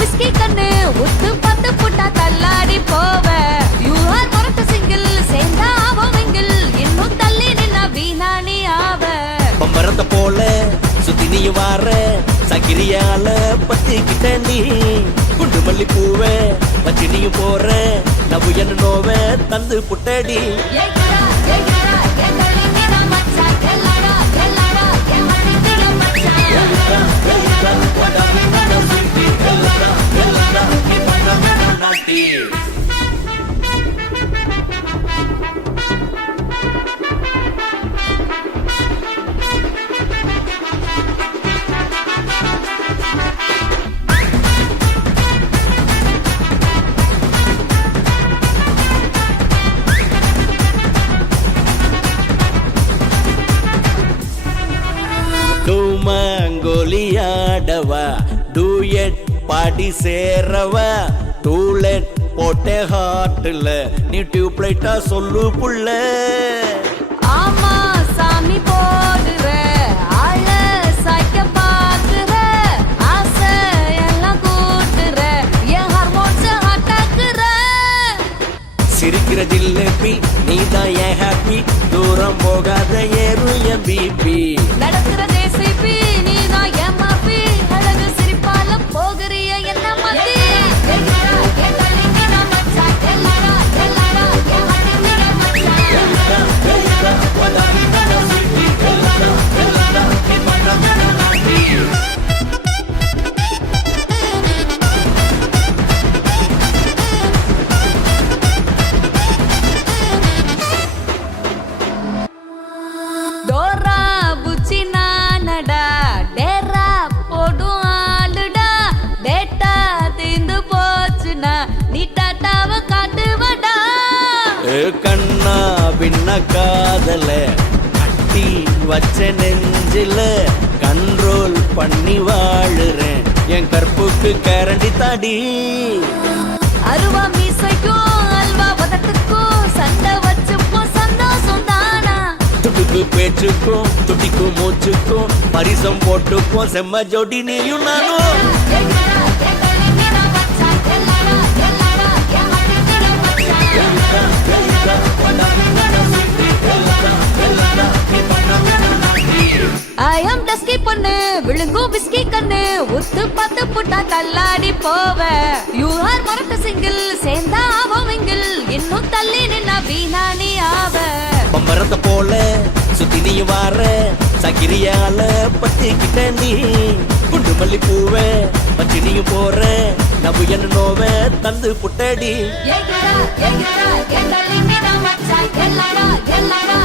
whisky கண்ணு ஒத்து பத்து புட்டா தள்ளாடி போவ யூ ஆர் மொரட்டு சிங்கிள் சேர்ந்தா ஆவோம் மிங்கிள் இன்னும் தள்ளி நின்னா வீணானி ஆவ பம்பரத்தை போல சுத்தி நீ வார சகிரியால பத்திக்கிட்ட நீ குண்டு மல்லி பூவ வச்சு நீயும் போற நவு என்ன நோவ தந்து புட்டடி மங்கோலியாடவா டூயட் பாடி சேரவா டூலெட் போட்டே ஹார்ட்ல நீ டியூப்லைட்டா சொல்லு புள்ள ஆமா சாமி போடுற ஆள சாய்க்க பாக்குற ஆசை எல்லாம் கூட்டுற என் ஹார்மோன்ஸ் ஹாட்டாக்குற சிரிக்கிற ஜிலேபி நீதான் ஏன் ஹாப்பி தூரம் போகாத ஏறு என் பிபி நடக்கிற ஜேசிபி நீதான் ஏமாப்பி அழகு சிரிப்பால போகிறிய என்ன மாத்தி டோரா புச்சி நானடா டேரா போடும் ஆளுடா டேட்டா தீந்து போச்சுனா நீ டாட்டாவ காட்டுவடா கண்ணா பின்ன காதல கட்டி வச்ச நெஞ்சில கண்ட்ரோல் பண்ணி வாழுறேன் என் கற்புக்கு கரண்டி தாடி அருவா மீசைக்கும் அல்வா வதத்துக்கும் சண்டை வச்சுப்போம் சந்தோஷம் தானா துட்டுக்கு பேச்சுக்கும் துடிக்கும் மூச்சுக்கும் பரிசம் போட்டுக்கும் செம்ம ஜோடி நீயும் நானும் I am dusky பொண்ணு விழுங்கும் விஸ்கி கண்ணு ஒத்து பத்து புட்டா தள்ளாடி போவ யூ ஆர் மொரட்டு சிங்கிள் சேர்ந்தா ஆவோம் மிங்கிள் இன்னும் தள்ளி நின்னா வீணானி ஆவ பம்பரத்தை போல சுத்தி நீ வார சகிரியால பத்திக்கிட்ட நீ குண்டு மல்லி பூவ வச்சு நீயும் போற நவு என்ன நோவ தந்து புட்டடி ஏகடா ஏகடா ஏகடா நீ நான் மச்சாய் எல்லாடா எல்லாடா